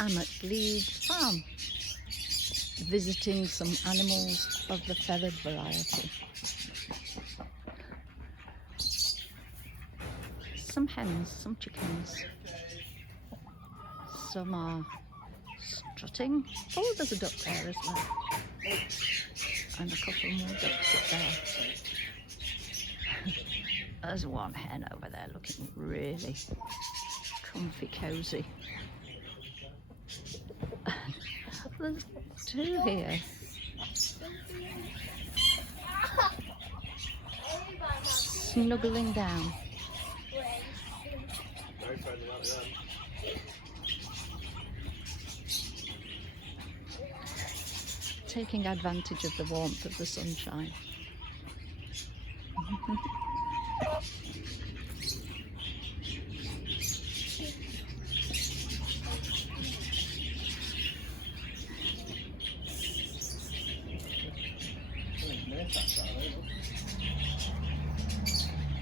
I'm at Glebe Farm, visiting some animals of the feathered variety. Some hens, some chickens. Some are strutting. Oh, there's a duck there as well. And a couple more ducks up there. There's one hen over there looking really comfy, cosy. There's two here. Snuggling down. Taking advantage of the warmth of the sunshine.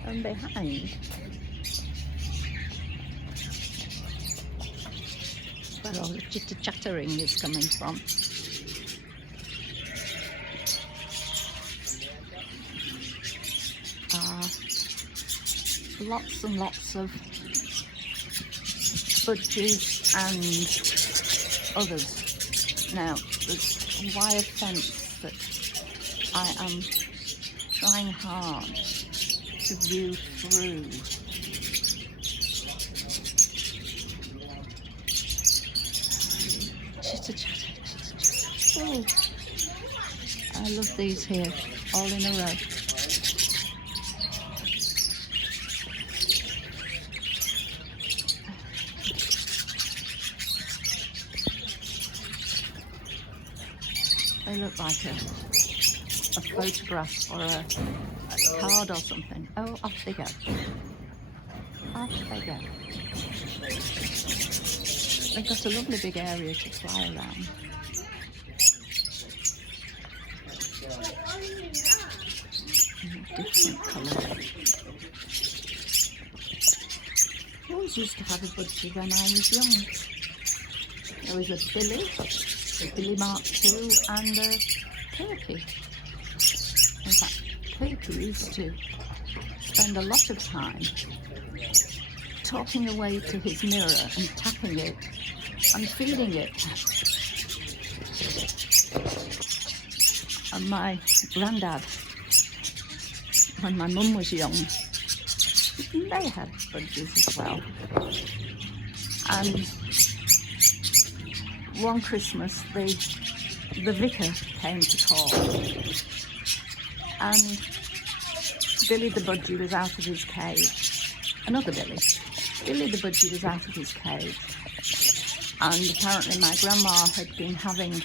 And behind, where all the chitter-chattering is coming from, are lots and lots of budgies and others. Now, there's a wire fence that I am trying hard to view through. Chitter chatter, chitter chatter. Oh, I love these here, all in a row. They look like a photograph or a card or something. Oh, off they go. Off they go. They've got a lovely big area to fly around. Different colours. I always used to have a budgie when I was young. There was a Billy Mark II, and a turkey. In fact, Turkey used to spend a lot of time talking away to his mirror and tapping it and feeding it. And my granddad, when my mum was young, they had budgies as well. And one Christmas, the vicar came to call, and Billy the budgie was out of his cage. Another Billy. Billy the budgie was out of his cage, and apparently my grandma had been having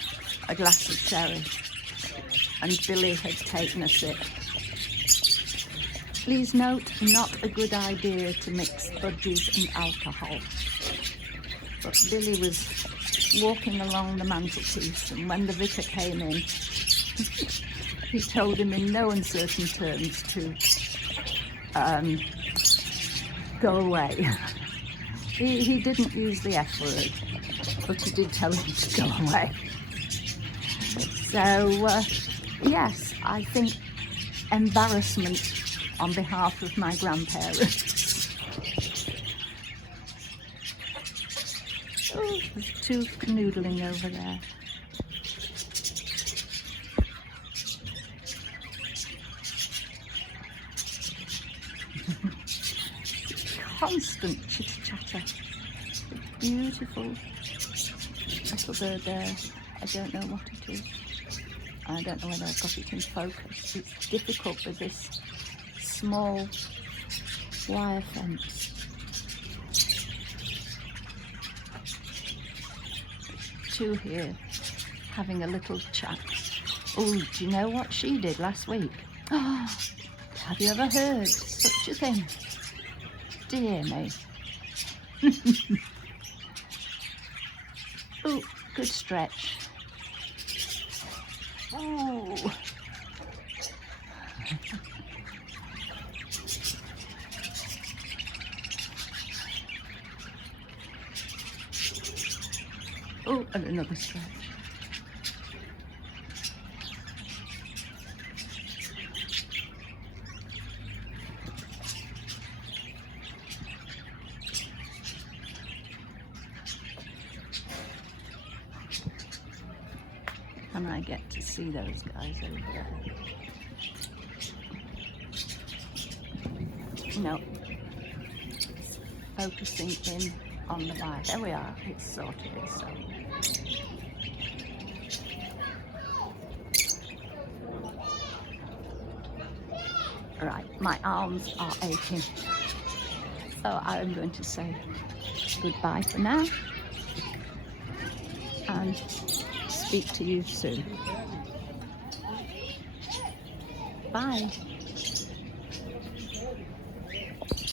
a glass of sherry, and Billy had taken a sip. Please note, not a good idea to mix budgies and alcohol. But Billy was walking along the mantelpiece, and when the vicar came in, he told him in no uncertain terms to go away. He didn't use the F word, but he did tell him to go away. So, yes, I think embarrassment on behalf of my grandparents. Oh, there's two canoodling over there. Constant chitter-chatter. Beautiful little bird there. I don't know what it is. I don't know whether I've got it in focus. It's difficult with this small wire fence. Two here having a little chat. Oh, do you know what she did last week? Oh, have you ever heard such a thing? Dear me. Oh, good stretch. Oh. Oh, and another stray. And I get to see those guys over there. No, it's focusing in on the wire. There we are, it's sorted, so. Right, my arms are aching. So I'm going to say goodbye for now and speak to you soon. Bye.